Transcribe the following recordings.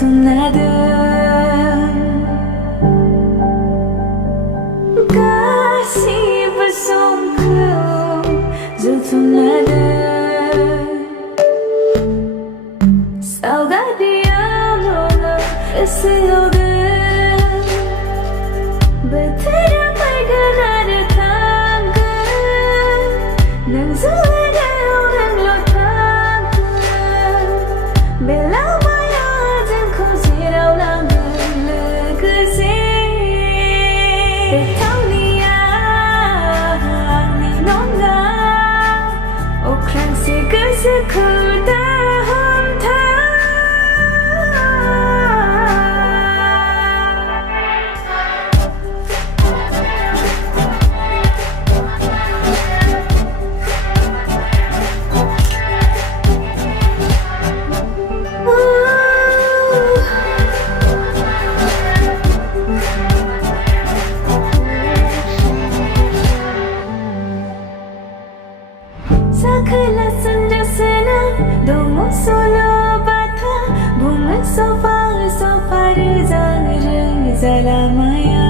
जोथुमनादों गासिबो समखौ जोथुमनादों सावगारियावल' गोसोआव दं बोथोरा फैगोन आरो थांगोन नोंजों लोगोआव नोंल' थागोन बे लामाया जोंखौ जेराव लांगोन लोगोसे बे थावनिया आंनि नङा अख्रांसे गोसोखौ दा हमथा Sakala senjasena domo solo bata bunga sofa reza reza lamaya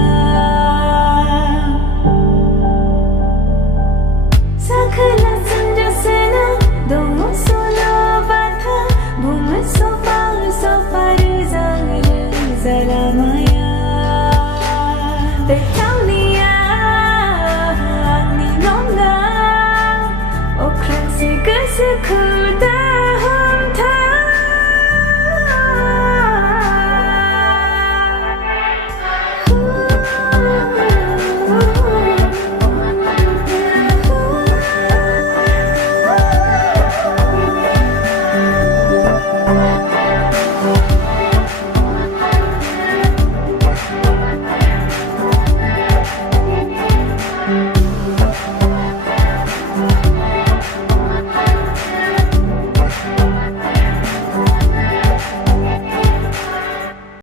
Sakala senjasena domo solo bata bunga sofa reza reza lamaya